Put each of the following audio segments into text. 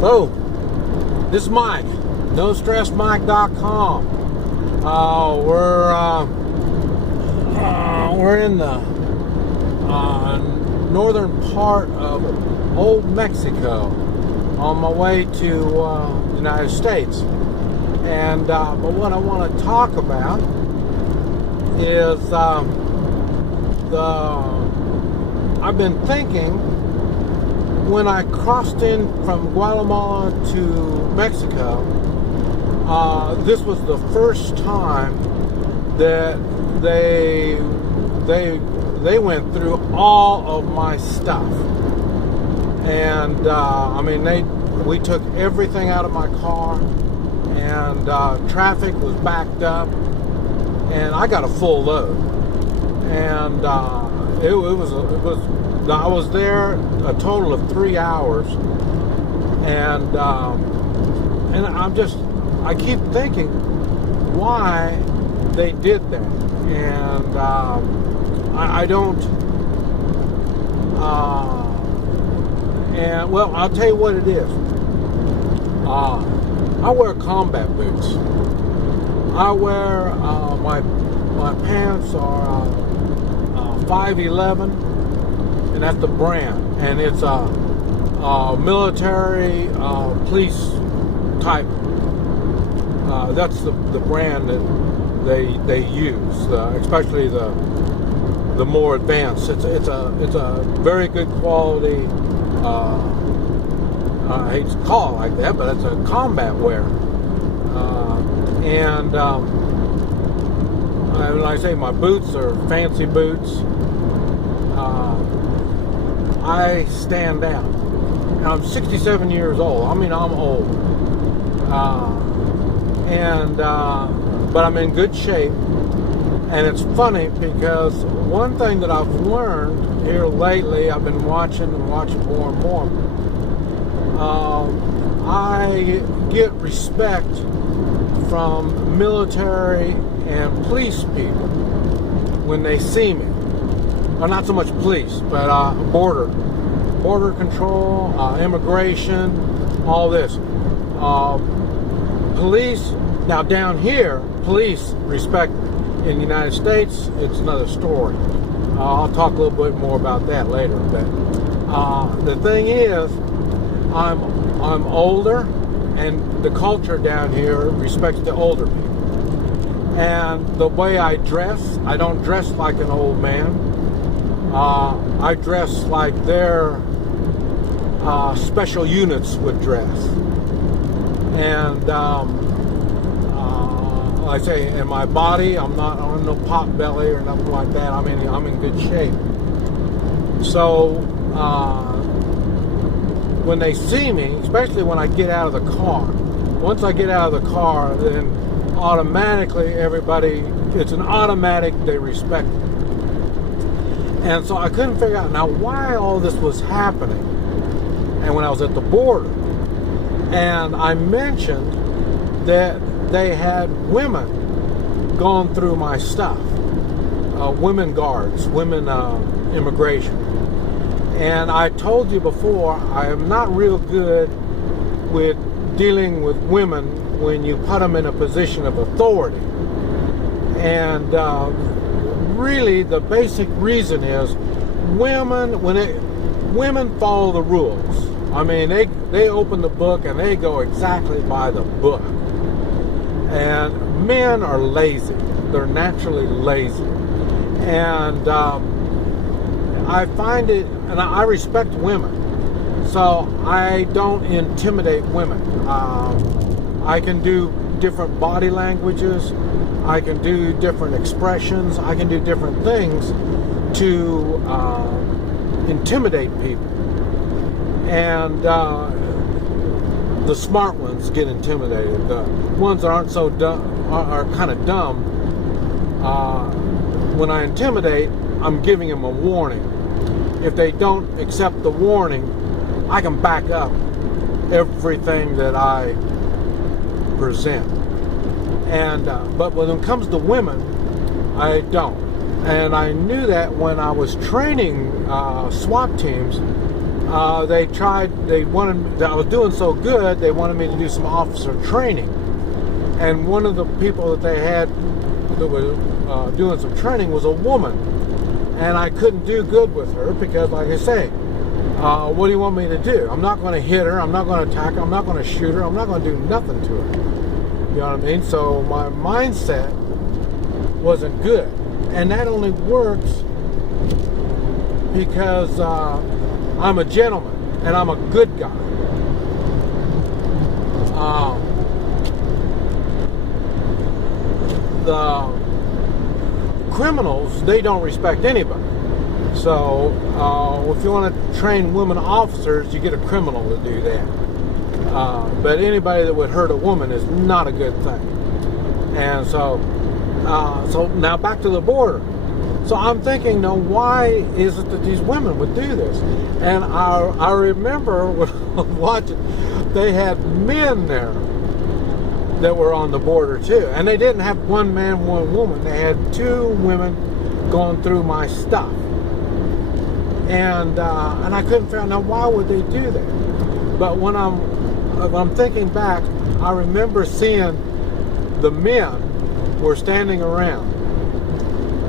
Hello, this is Mike, NoStressMike.com. We're in the northern part of old Mexico on my way to the United States. And but what I want to talk about is I've been thinking, when I crossed in from Guatemala to Mexico, this was the first time that they went through all of my stuff. And we took everything out of my car, and traffic was backed up, and I got a full load. And I was there a total of 3 hours, and I keep thinking why they did that, and I don't. And well, I'll tell you what it is. I wear combat boots. I wear my pants are 511. And that's the brand, and it's a military police type. That's the brand that they use, especially the more advanced. It's a very good quality. I hate to call it like that, but it's a combat wear. Like I say, my boots are fancy boots. I stand out. And I'm 67 years old. I mean, I'm old. But I'm in good shape. And it's funny because one thing that I've learned here lately, I've been watching more and more. I get respect from military and police people when they see me. Well, not so much police, but border control, immigration, all this. Police, now down here, police respect me. In the United States, it's another story. I'll talk a little bit more about that later. But the thing is, I'm older, and the culture down here respects the older people. And the way I dress, I don't dress like an old man. I dress like their special units would dress. And like I say, in my body, I'm no pot belly or nothing like that. I'm in good shape. So when they see me, especially when I get out of the car, once I get out of the car, then automatically it's an automatic, they respect me. And so I couldn't figure out now why all this was happening. And when I was at the border, and I mentioned that they had women going through my stuff, women guards, women immigration. And I told you before, I am not real good with dealing with women when you put them in a position of authority. And really, the basic reason is women follow the rules. I mean, they open the book and they go exactly by the book. And men are lazy. They're naturally lazy. And I find it, and I respect women, so I don't intimidate women. I can do different body languages. I can do different expressions. I can do different things to intimidate people. And the smart ones get intimidated. The ones that aren't so dumb are kind of dumb. When I intimidate, I'm giving them a warning. If they don't accept the warning, I can back up everything that I present. And but when it comes to women, I don't. And I knew that when I was training SWAT teams they wanted, I was doing so good, they wanted me to do some officer training. And one of the people that they had that was doing some training was a woman. And I couldn't do good with her because, like I say, what do you want me to do? I'm not going to hit her. I'm not going to attack her. I'm not going to shoot her. I'm not going to do nothing to her. You know what I mean? So my mindset wasn't good. And that only works because I'm a gentleman and I'm a good guy. The criminals, they don't respect anybody. So if you want to train women officers, you get a criminal to do that. But anybody that would hurt a woman is not a good thing. And so now back to the border. So I'm thinking, now why is it that these women would do this? And I remember when I was watching, they had men there that were on the border too. And they didn't have one man, one woman. They had two women going through my stuff. And I couldn't figure out, now why would they do that? But when I'm thinking back, I remember seeing the men were standing around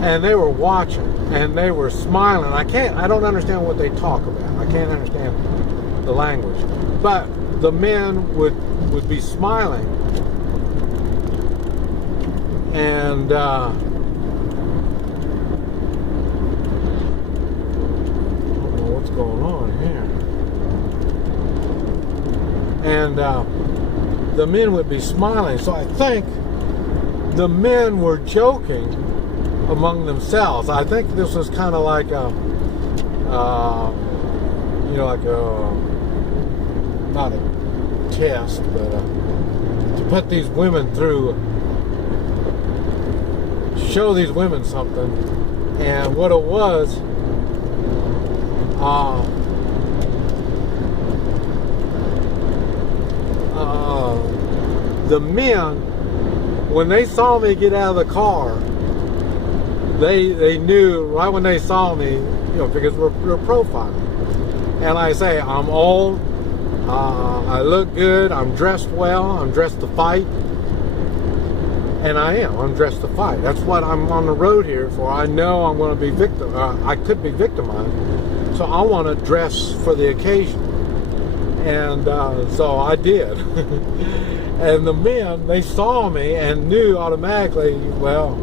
and they were watching and they were smiling. I don't understand what they talk about. I can't understand the language. But the men would be smiling. And I don't know what's going on here. And the men would be smiling. So I think the men were joking among themselves. I think this was kind of like not a test, but to put these women through, show these women something. And what it was, the men, when they saw me get out of the car, they knew right when they saw me, because we're profiling. And I say, I'm old, I look good, I'm dressed well, I'm dressed to fight. And I'm dressed to fight. That's what I'm on the road here for. I know I'm going to be I could be victimized. So I want to dress for the occasion. And so I did. And the men, they saw me and knew automatically, well,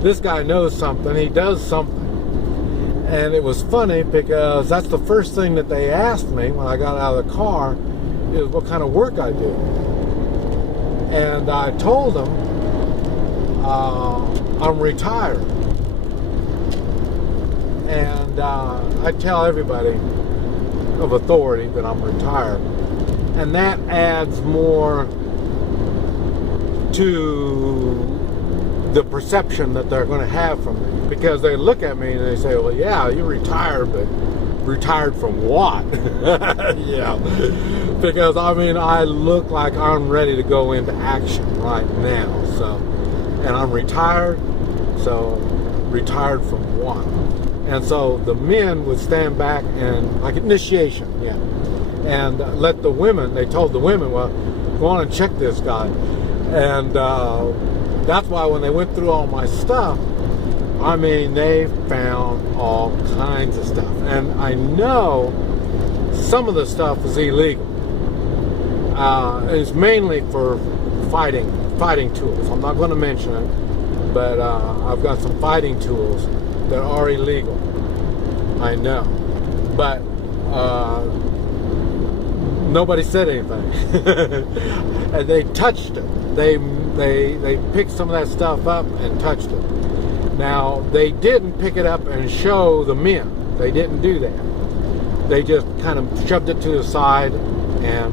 this guy knows something, he does something. And it was funny because that's the first thing that they asked me when I got out of the car, is what kind of work I do. And I told them, I'm retired. And I tell everybody of authority that I'm retired. And that adds more to the perception that they're going to have from me. Because they look at me and they say, well, yeah, you're retired, but retired from what? Yeah. Because, I look like I'm ready to go into action right now. So, and I'm retired, so retired from what? And so the men would stand back and, like initiation, yeah. And let the women, they told the women, well, go on and check this guy. And that's why when they went through all my stuff, they found all kinds of stuff. And I know some of the stuff is illegal. It's mainly for fighting tools. I'm not going to mention it, but I've got some fighting tools that are illegal. I know. But nobody said anything. And they touched it. They picked some of that stuff up and touched it. Now, they didn't pick it up and show the men. They didn't do that. They just kind of shoved it to the side and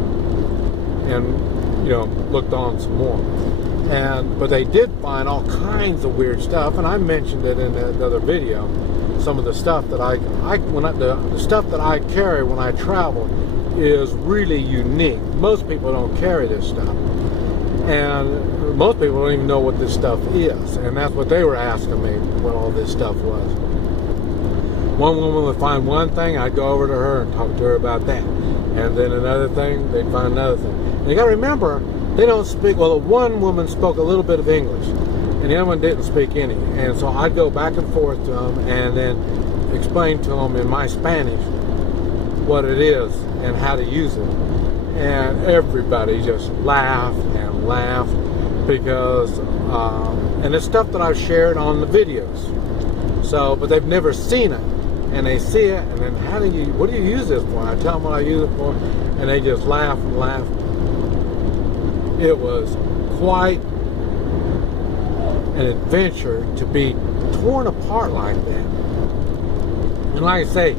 looked on some more. But they did find all kinds of weird stuff, and I mentioned it in the other video. Some of the stuff that the stuff that I carry when I travel is really unique. Most people don't carry this stuff. And most people don't even know what this stuff is. And that's what they were asking me, what all this stuff was. One woman would find one thing, I'd go over to her and talk to her about that. And then another thing, they'd find another thing. And you got to remember, they don't speak, well, one woman spoke a little bit of English, and the other one didn't speak any. And so I'd go back and forth to them and then explain to them in my Spanish what it is and how to use it. And everybody just laughed and laughed because, and it's stuff that I've shared on the videos. So, but they've never seen it. And they see it, and then what do you use this for? I tell them what I use it for, and they just laugh and laugh. It was quite an adventure to be torn apart like that. And like I say,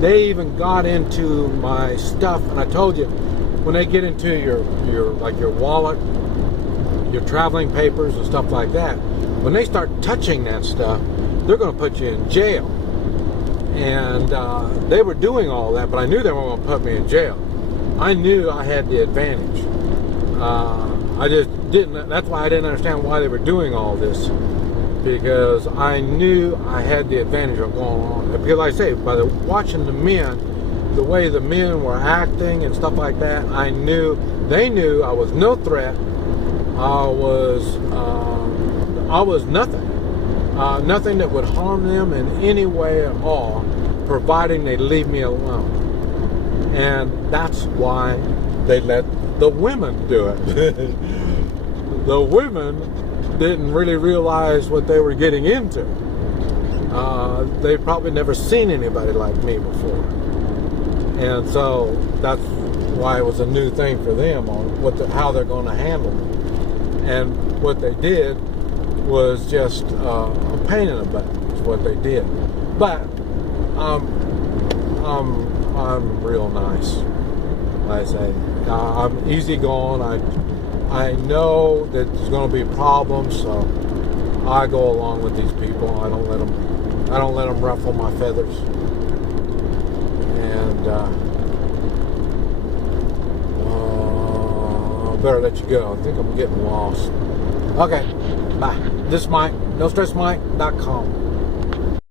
they even got into my stuff, and I told you, when they get into your wallet, your traveling papers and stuff like that, when they start touching that stuff, they're going to put you in jail. And they were doing all that, but I knew they weren't going to put me in jail. I knew I had the advantage. I just didn't, that's why I didn't understand why they were doing all this, because I knew I had the advantage of going on. Because like I say, by watching the men, the way the men were acting and stuff like that, they knew I was no threat. I was nothing. Nothing that would harm them in any way at all, providing they leave me alone. And that's why they let the women do it. The women didn't really realize what they were getting into. They've probably never seen anybody like me before. And so that's why it was a new thing for them on how they're going to handle me. And what they did was just a pain in the butt is what they did. But I'm real nice. Like I say, I'm easygoing. I know that there's going to be problems, so I go along with these people. I don't let them ruffle my feathers. And I better let you go. I think I'm getting lost. Okay, bye. This is Mike, NoStressMike.com.